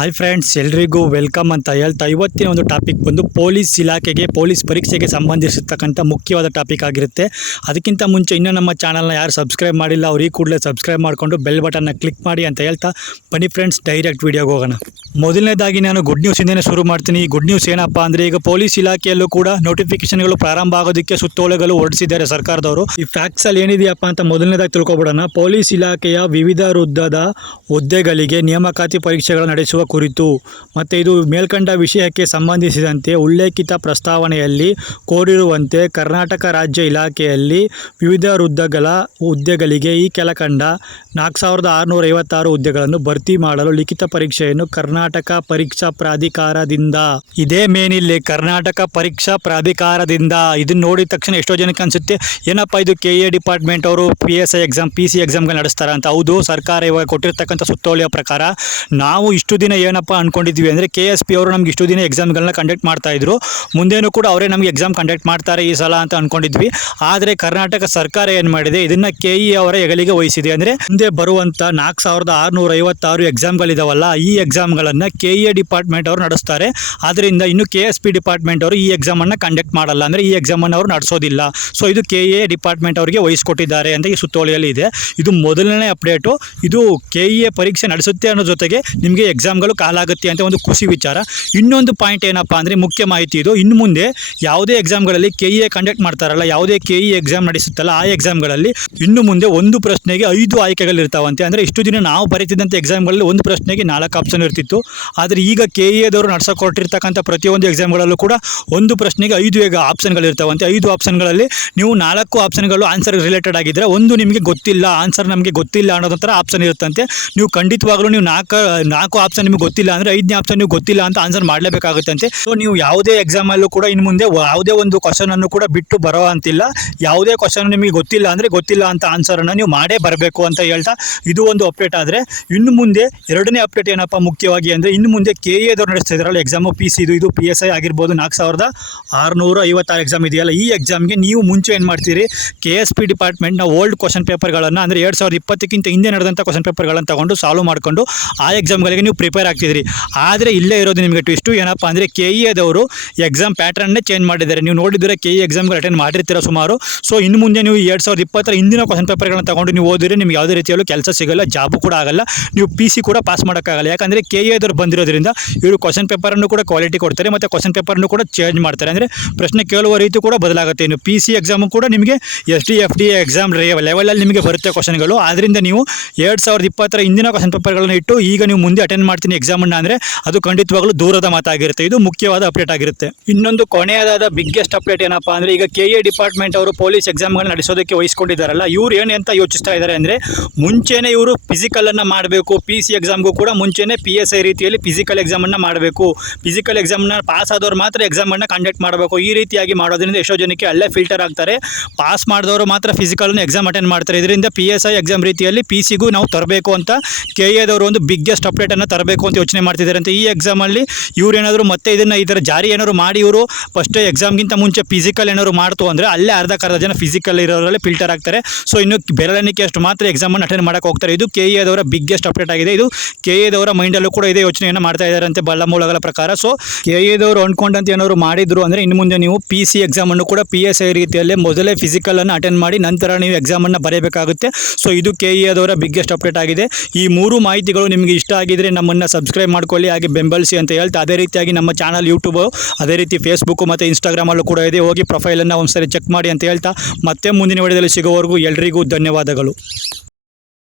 Hi friends ಎಲ್ರಿಗೂ welcome ಅಂತ ಹೇಳ್ತಾ ಇವತ್ತಿನ ಒಂದು ಟಾಪಿಕ್ ಬಂದು ಪೊಲೀಸ್ ಇಲಾಖೆಗೆ ಪೊಲೀಸ್ ಪರೀಕ್ಷೆಗೆ ಸಂಬಂಧಿಸಿರ್ತಕ್ಕಂಥ ಮುಖ್ಯವಾದ ಟಾಪಿಕ್ ಆಗಿರುತ್ತೆ. ಅದಕ್ಕಿಂತ ಮುಂಚೆ ಇನ್ನೂ ನಮ್ಮ ಚಾನಲ್ನ ಯಾರು ಸಬ್ಸ್ಕ್ರೈಬ್ ಮಾಡಿಲ್ಲ ಅವ್ರಿಗೆ ಕೂಡಲೇ ಸಬ್ಸ್ಕ್ರೈಬ್ ಮಾಡಿಕೊಂಡು ಬೆಲ್ ಬಟನ್ನ ಕ್ಲಿಕ್ ಮಾಡಿ ಅಂತ ಹೇಳ್ತಾ ಬನ್ನಿ ಫ್ರೆಂಡ್ಸ್ ಡೈರೆಕ್ಟ್ ವೀಡಿಯೋಗೆ ಹೋಗೋಣ. ಮೊದಲನೇದಾಗಿ ನಾನು ಗುಡ್ ನ್ಯೂಸಿಂದನೇ ಶುರು ಮಾಡ್ತೀನಿ. ಈ ಗುಡ್ ನ್ಯೂಸ್ ಏನಪ್ಪ ಅಂದರೆ ಈಗ ಪೊಲೀಸ್ ಇಲಾಖೆಯಲ್ಲೂ ಕೂಡ ನೋಟಿಫಿಕೇಶನ್ಗಳು ಪ್ರಾರಂಭ ಆಗೋದಕ್ಕೆ ಸುತ್ತೋಲೆಗಳು ಹೊರಡಿಸಿದ್ದಾರೆ ಸರ್ಕಾರದವರು. ಈ ಫ್ಯಾಕ್ಸಲ್ಲಿ ಏನಿದೆಯಪ್ಪ ಅಂತ ಮೊದಲನೇದಾಗಿ ತಿಳ್ಕೊಬಿಡೋಣ. ಪೊಲೀಸ್ ಇಲಾಖೆಯ ವಿವಿಧ ವೃದ್ಧದ ಹುದ್ದೆಗಳಿಗೆ ನೇಮಕಾತಿ ಪರೀಕ್ಷೆಗಳು ನಡೆಸುವ ಕುರಿತು ಮತ್ತು ಇದು ಮೇಲ್ಕಂಡ ವಿಷಯಕ್ಕೆ ಸಂಬಂಧಿಸಿದಂತೆ ಉಲ್ಲೇಖಿತ ಪ್ರಸ್ತಾವನೆಯಲ್ಲಿ ಕೋರಿರುವಂತೆ ಕರ್ನಾಟಕ ರಾಜ್ಯ ಇಲಾಖೆಯಲ್ಲಿ ವಿವಿಧ ವೃದ್ಧಗಳ ಹುದ್ದೆಗಳಿಗೆ ಈ ಕೆಳಕಂಡ ನಾಲ್ಕು ಸಾವಿರದ ಆರುನೂರ ಐವತ್ತಾರು ಹುದ್ದೆಗಳನ್ನು ಭರ್ತಿ ಮಾಡಲು ಲಿಖಿತ ಪರೀಕ್ಷೆಯನ್ನು ಕರ್ನಾಟಕ ಪರೀಕ್ಷಾ ಪ್ರಾಧಿಕಾರದಿಂದ. ಇದೇ ಮೇನ್ ಇಲ್ಲಿ ಕರ್ನಾಟಕ ಪರೀಕ್ಷಾ ಪ್ರಾಧಿಕಾರದಿಂದ. ಇದನ್ನು ನೋಡಿದ ತಕ್ಷಣ ಎಷ್ಟೋ ಜನಕ್ಕೆ ಅನಿಸುತ್ತೆ, ಏನಪ್ಪ ಇದು ಕೆ ಎ ಡಿಪಾರ್ಟ್ಮೆಂಟ್ ಅವರು P S I exam, P C ಎಕ್ಸಾಮ್ಗಳು ನಡೆಸ್ತಾರೆ ಅಂತ ಹೌದು, ಸರ್ಕಾರ ಇವಾಗ ಕೊಟ್ಟಿರ್ತಕ್ಕಂಥ ಸುತ್ತೋಲೆಯ ಪ್ರಕಾರ ನಾವು ಇಷ್ಟು ದಿನ ಏನಪ್ಪ ಅಂದ್ಕೊಂಡಿದ್ವಿ ಅಂದರೆ ಕೆ ಎಸ್ ಪಿ ಅವರು ನಮ್ಗೆ ಇಷ್ಟು ದಿನ ಎಕ್ಸಾಮ್ಗಳನ್ನ ಕಂಡಕ್ಟ್ ಮಾಡ್ತಾ ಇದ್ರು. ಮುಂದೇನೂ ಕೂಡ ಅವರೇ ನಮಗೆ ಎಕ್ಸಾಮ್ ಕಂಡಕ್ಟ್ ಮಾಡ್ತಾರೆ ಈ ಸಲ ಅಂತ ಅಂದ್ಕೊಂಡಿದ್ವಿ ಆದರೆ ಕರ್ನಾಟಕ ಸರ್ಕಾರ ಏನು ಮಾಡಿದೆ? ಇದನ್ನು ಕೆ ಇ ಅವರ ಹೆಗಲಿಗೆ ವಹಿಸಿದೆ. ಅಂದರೆ ಮುಂದೆ ಬರುವಂಥ ನಾಲ್ಕು ಸಾವಿರದ ಆರುನೂರ ಐವತ್ತಾರು ಎಕ್ಸಾಮ್ಗಳಿದಾವಲ್ಲ ಈ ಎಕ್ಸಾಮ್ಗಳನ್ನು ಕೆ ಇ ಡಿಪಾರ್ಟ್ಮೆಂಟ್ ಅವರು ನಡೆಸ್ತಾರೆ. ಆದ್ದರಿಂದ ಇನ್ನು ಕೆ ಎಸ್ ಪಿ ಡಿಪಾರ್ಟ್ಮೆಂಟ್ ಅವರು ಈ ಎಕ್ಸಾಮನ್ನು ಕಂಡಕ್ಟ್ ಮಾಡಲ್ಲ. ಅಂದರೆ ಈ ಎಕ್ಸಾಮನ್ನು ಅವರು ನಡೆಸೋದಿಲ್ಲ. ಸೊ ಇದು ಕೆ ಎ ಡಿಪಾರ್ಟ್ಮೆಂಟ್ ಅವರಿಗೆ ವಹಿಸ್ಕೊಟ್ಟಿದ್ದಾರೆ ಅಂತ ಈ ಸುತ್ತೋಲೆಯಲ್ಲಿ ಇದೆ. ಇದು ಮೊದಲನೇ ಅಪ್ಡೇಟು ಇದು ಕೆ ಇ ಎ ಪರೀಕ್ಷೆ ನಡೆಸುತ್ತೆ ಅನ್ನೋ ಜೊತೆಗೆ ನಿಮಗೆ ಎಕ್ಸಾಮ್ಗಳು ಕಾಲಾಗುತ್ತೆ ಅಂತ ಒಂದು ಖುಷಿ ವಿಚಾರ. ಇನ್ನೊಂದು ಪಾಯಿಂಟ್ ಏನಪ್ಪ ಅಂದರೆ ಮುಖ್ಯ ಮಾಹಿತಿ ಇದು. ಇನ್ನು ಮುಂದೆ ಯಾವುದೇ ಎಕ್ಸಾಮ್ಗಳಲ್ಲಿ ಕೆ ಇ ಎ ಕಂಡಕ್ಟ್ ಮಾಡ್ತಾರಲ್ಲ, ಯಾವುದೇ ಕೆ ಇ ಎಕ್ಸಾಮ್ ನಡೆಸುತ್ತಲ್ಲ, ಆ ಎಕ್ಸಾಮ್ಗಳಲ್ಲಿ ಇನ್ನು ಮುಂದೆ ಒಂದು ಪ್ರಶ್ನೆಗೆ ಐದು ಆಯ್ಕೆಗಳಿರ್ತಾವಂತೆ. ಅಂದರೆ ಇಷ್ಟು ದಿನ ನಾವು ಬರೀತಿದ್ದಂಥ ಎಕ್ಸಾಮ್ಗಳಲ್ಲಿ ಒಂದು ಪ್ರಶ್ನೆಗೆ ನಾಲ್ಕು ಆಪ್ಷನ್ ಇರ್ತಿತ್ತು. ಆದರೆ ಈಗ ಕೆ ಇ ಎದವರು ನಡೆಸಿಕೊಟ್ಟಿರ್ತಕ್ಕಂಥ ಪ್ರತಿಯೊಂದು ಎಕ್ಸಾಮ್ಗಳಲ್ಲೂ ಕೂಡ ಒಂದು ಪ್ರಶ್ನೆಗೆ ಐದು ಈಗ ಆಪ್ಷನ್ಗಳಿರ್ತಾವಂತೆ ಐದು ಆಪ್ಷನ್ಗಳಲ್ಲಿ ನೀವು ನಾಲ್ಕು ಆಪ್ಷನ್ಗಳು ಆನ್ಸರ್ ರಿಲೇಟೆಡ್ ಆಗಿದ್ದರೆ ಒಂದು ನಿಮಗೆ ಗೊತ್ತಿಲ್ಲ ಆನ್ಸರ್ ನಮಗೆ ಗೊತ್ತಿಲ್ಲ ಅನ್ನೋದೊಂಥರ ಆಪ್ಷನ್ ಇರುತ್ತಂತೆ. ನೀವು ಖಂಡಿತವಾಗಲೂ ನೀವು ನಾಲ್ಕು ನಾಲ್ಕು ಆಪ್ಷನ್ ನಿಮಗೆ ಗೊತ್ತಿಲ್ಲ ಅಂದರೆ ಐದನೇ ಆಪ್ಷನ್ ನೀವು ಗೊತ್ತಿಲ್ಲ ಅಂತ ಆನ್ಸರ್ ಮಾಡಲೇಬೇಕಾಗುತ್ತಂತೆ. ಸೊ ನೀವು ಯಾವುದೇ ಎಕ್ಸಾಮಲ್ಲೂ ಕೂಡ ಇನ್ನು ಮುಂದೆ ಯಾವುದೇ ಒಂದು ಕ್ವಶನ್ ಅನ್ನು ಕೂಡ ಬಿಟ್ಟು ಬರೋ ಅಂತಿಲ್ಲ. ಯಾವುದೇ ಕ್ವಶನ್ ನಿಮಗೆ ಗೊತ್ತಿಲ್ಲ ಅಂದರೆ ಗೊತ್ತಿಲ್ಲ ಅಂತ ಆನ್ಸರನ್ನು ನೀವು ಮಾಡೇ ಬರಬೇಕು ಅಂತ ಹೇಳ್ತಾ ಇದು ಒಂದು ಅಪ್ಡೇಟ್ ಆದರೆ ಇನ್ನು ಮುಂದೆ ಎರಡನೇ ಅಪ್ಡೇಟ್ ಏನಪ್ಪ ಮುಖ್ಯವಾಗಿ ಅಂದರೆ ಇನ್ನು ಮುಂದೆ ಕೆ ಎದವ್ರು ನಡೆಸ್ತಾ ಇದ್ದಾರಲ್ಲ ಎಕ್ಸಾಮು ಪಿ ಸಿ ಇದು ಇದು ಪಿ ಎಸ್ ಐ ಆಗಿರ್ಬೋದು ನಾಲ್ಕು ಸಾವಿರದ ಆರುನೂರ ಐವತ್ತಾರು ಎಕ್ಸಾಮ್ ಇದೆಯಲ್ಲ, ಈ ಎಕ್ಸಾಮ್ಗೆ ನೀವು ಮುಂಚೆ ಏನು ಮಾಡ್ತೀರಿ? ಕೆ ಎಸ್ ಪಿ ಡಿಪಾರ್ಟ್ಮೆಂಟ್ನ ಓಲ್ಡ್ ಕ್ವಶನ್ ಪೇಪರ್ಗಳನ್ನು ಅಂದರೆ ಎರಡು ಸಾವಿರದ ಇಪ್ಪತ್ತಕ್ಕಿಂತ ಹಿಂದೆ ನಡೆದಂಥ ಕ್ವಶನ್ ಪೇಪರ್ಗಳನ್ನು ತಗೊಂಡು ಸಾಲ್ವ್ ಮಾಡಿಕೊಂಡು ಆ ಎಕ್ಸಾಮ್ಗಳಿಗೆ ನೀವು ಪ್ರಿಪೇರ್ ಆಗ್ತಿದ್ರಿ. ಆದರೆ ಇಲ್ಲೇ ಇರೋದು ನಿಮಗೆ ಟ್ವಿಸ್ಟು ಏನಪ್ಪ ಅಂದರೆ ಕೆ ಇ ಎದವರು ಎಕ್ಸಾಮ್ ಪ್ಯಾಟ್ರನ್ನೇ ಚೇಂಜ್ ಮಾಡಿದ್ದಾರೆ. ನೀವು ನೋಡಿದರೆ ಕೆ ಇ ಎಕ್ಸಾಮ್ಗಳು ಅಟೆಂಡ್ ಮಾಡಿರ್ತೀರ ಸುಮಾರು? ಸೊ ಇನ್ನು ಮುಂದೆ ನೀವು ಎರಡು ಸಾವಿರದ ಇಪ್ಪತ್ತರ ಹಿಂದಿನ ಕ್ವಶನ್ ಪೇಪರ್ಗಳನ್ನು ತಗೊಂಡು ನೀವು ಓದಿದ್ರೆ ನಿಮ್ಗೆ ಯಾವುದೇ ರೀತಿಯಲ್ಲೂ ಕೆಲಸ ಸಿಗಲ್ಲ ಜಾಬು ಕೂಡ ಆಗಲ್ಲ. ನೀವು ಪಿ ಸಿ ಕೂಡ ಪಾಸ್ ಮಾಡೋಕ್ಕಾಗಲ್ಲ. ಯಾಕಂದರೆ ಕೆ ಇ ಎದವ್ರು ಬಂದಿರೋದ್ರಿಂದ ಇವರು ಕ್ವಶನ್ ಪೇಪರನ್ನು ಕೂಡ ಕ್ವಾಲಿಟಿ ಕೊಡ್ತಾರೆ ಮತ್ತು ಕ್ವಶನ್ ಪೇಪರ್ನು ಕೂಡ ಚೇಂಜ್ ಮಾಡ್ತಾರೆ. ಅಂದರೆ ಪ್ರಶ್ನೆ ಕೇಳುವ ರೀತಿ ಕೂಡ ಬದಲಾಗುತ್ತೆ. ಇನ್ನು ಪಿ ಸಿ ಎಕ್ಸಾಮು ಕೂಡ ನಿಮಗೆ S D F D exam ಲೆವೆಲಲ್ಲಿ ನಿಮಗೆ ಬರುತ್ತೆ ಕ್ವಶನ್ಗಳು ಆದ್ದರಿಂದ ನೀವು ಎರಡು ಸಾವಿರದ ಇಪ್ಪತ್ತರ ಹಿಂದಿನ ಕ್ವಶನ್ ಪೇಪರ್ಗಳನ್ನು ಇಟ್ಟು ಈಗ ನೀವು ಮುಂದೆ ಅಟೆಂಡ್ ಮಾಡ್ತೀನಿ. ಎಕ್ಸಾಮನ್ನು ಅಂದರೆ ಅದು ಖಂಡಿತವಾಗ್ಲೂ ದೂರದ ಮಾತಾಗಿರುತ್ತೆ. ಇದು ಮುಖ್ಯವಾದ ಅಪ್ಡೇಟ್ ಆಗಿರುತ್ತೆ. ಇನ್ನೊಂದು ಕೊನೆಯದಾದ ಬಿಗ್ಗೆಸ್ಟ್ ಅಪ್ಡೇಟ್ ಏನಪ್ಪ ಅಂದರೆ ಈಗ ಕೆ ಎ ಡಿಪಾರ್ಟ್ಮೆಂಟ್ ಅವರು ಪೊಲೀಸ್ ಎಕ್ಸಾಮ್ಗಳನ್ನ ನಡೆಸೋದಕ್ಕೆ ವಹಿಸ್ಕೊಂಡಿದ್ದಾರಲ್ಲ, ಇವ್ರು ಏನು ಅಂತ ಯೋಚಿಸ್ತಾ ಇದ್ದಾರೆ ಅಂದರೆ ಮುಂಚೆನೇ ಇವರು ಫಿಸಿಕಲನ್ನು ಮಾಡಬೇಕು ಪಿ ಸಿ ಎಕ್ಸಾಮ್ಗೂ ಕೂಡ ಮುಂಚೆನೇ ಪಿ ಎಸ್ ಐ ರೀತಿಯಲ್ಲಿ ಫಿಸಿಕಲ್ ಎಕ್ಸಾಮನ್ನು ಮಾಡಬೇಕು. ಫಿಸಿಕಲ್ ಎಕ್ಸಾಮ್ನ ಪಾಸ್ ಆದವ್ರು ಮಾತ್ರ ಎಕ್ಸಾಮನ್ನು ಕಂಡಕ್ಟ್ ಮಾಡಬೇಕು. ಈ ರೀತಿಯಾಗಿ ಮಾಡೋದ್ರಿಂದ ಎಷ್ಟೋ ಜನಕ್ಕೆ ಅಲ್ಲೇ ಫಿಲ್ಟರ್ ಆಗ್ತಾರೆ. ಪಾಸ್ ಮಾಡಿದವರು ಮಾತ್ರ ಫಿಸಿಕಲ್ನ ಎಕ್ಸಾಮ್ ಅಟೆಂಡ್ ಮಾಡ್ತಾರೆ. ಇದರಿಂದ ಪಿ ಎಸ್ ಐ ಎಕ್ಸಾಮ್ ರೀತಿಯಲ್ಲಿ ಪಿ ಸಿಗೂ ನಾವು ತರಬೇಕು ಅಂತ ಕೆ ಎದವರು ಒಂದು ಬಿಗ್ಗೆಸ್ಟ್ ಅಪ್ಡೇಟನ್ನು ತರಬೇಕು ಅಂತ ಯೋಚನೆ ಮಾಡ್ತಿದ್ದಾರೆ ಅಂತ ಈ ಎಕ್ಸಾಮಲ್ಲಿ ಇವ್ರು ಏನಾದರೂ ಮತ್ತೆ ಇದನ್ನು ಇದರ ಜಾರಿ ಏನಾದ್ರು ಮಾಡಿ ಇವರು ಫಸ್ಟ್ ಎಕ್ಸಾಮ್ಗಿಂತ ಮುಂಚೆ ಫಿಸಿಕಲ್ ಏನಾದ್ರು ಮಾಡ್ತು ಅಂದರೆ ಅಲ್ಲೇ ಅರ್ಧಕ್ಕರ್ಧ ಜನ ಫಿಸಿಕಲ್ ಇರೋರಲ್ಲಿ ಫಿಲ್ಟರ್ ಆಗ್ತಾರೆ. ಸೊ ಇನ್ನು ಬೆರಳೆಣಿಕೆ ಅಷ್ಟು ಮಾತ್ರ ಎಕ್ಸಾಮನ್ನು ಅಟೆಂಡ್ ಮಾಡೋಕೆ ಹೋಗ್ತಾರೆ. ಇದು ಕೆ ಎದವರ ಬಿಗ್ಗೆಸ್ಟ್ ಅಪ್ಡೇಟ್ ಆಗಿದೆ. ಇದು ಕೆ ಎದವರ ಮೈಂಡಲ್ಲೂ ಕೂಡ ಇದೇ ಯೋಚನೆಯನ್ನು ಮಾಡ್ತಾ ಇದ್ದಾರೆ ಅಂತ ಬಲ್ಲ ಮೂಲಗಳ ಪ್ರಕಾರ ಸೊ ಕೆ ಎದವರು ಅಂದ್ಕೊಂಡಂತ ಏನಾದ್ರು ಮಾಡಿದ್ರು ಅಂದರೆ ಇನ್ನು ಮುಂದೆ ನೀವು ಪಿ ಸಿ ಎಕ್ಸಾಮನ್ನು ಕೂಡ ಪಿ ಎಸ್ ಐ ರೀತಿಯಲ್ಲೇ ಮೊದಲೇ ಫಿಸಿಕಲನ್ನು ಅಟೆಂಡ್ ಮಾಡಿ ನಂತರ ನೀವು ಎಕ್ಸಾಮನ್ನು ಬರೆಯಬೇಕಾಗುತ್ತೆ ಸೊ ಇದು ಕೆ ಇ ಅದವರ ಬಿಗ್ಗೆಸ್ಟ್ ಅಪ್ಡೇಟ್ ಆಗಿದೆ. ಈ ಮೂರು ಮಾಹಿತಿಗಳು ನಿಮಗೆ ಇಷ್ಟ ಆಗಿದ್ರೆ ನಮ್ಮನ್ನು ಸಬ್ಸ್ಕ್ರೈಬ್ ಮಾಡ್ಕೊಳ್ಳಿ, ಹಾಗೆ ಬೆಂಬಲಿಸಿ ಅಂತ ಹೇಳ್ತಾ, ಅದೇ ರೀತಿಯಾಗಿ ನಮ್ಮ ಚಾನಲ್ ಯೂಟ್ಯೂಬು ಅದೇ ರೀತಿ ಫೇಸ್ಬುಕ್ಕು ಮತ್ತು ಇನ್ಸ್ಟಾಗ್ರಾಮಲ್ಲೂ ಕೂಡ ಇದೆ. ಹೋಗಿ ಪ್ರೊಫೈಲನ್ನು ಒಂದ್ಸರಿ ಚೆಕ್ ಮಾಡಿ ಅಂತ ಹೇಳ್ತಾ, ಮತ್ತೆ ಮುಂದಿನ ವಿಡಿಯೋದಲ್ಲಿ ಸಿಗೋವರೆಗೂ ಎಲ್ರಿಗೂ ಧನ್ಯವಾದಗಳು.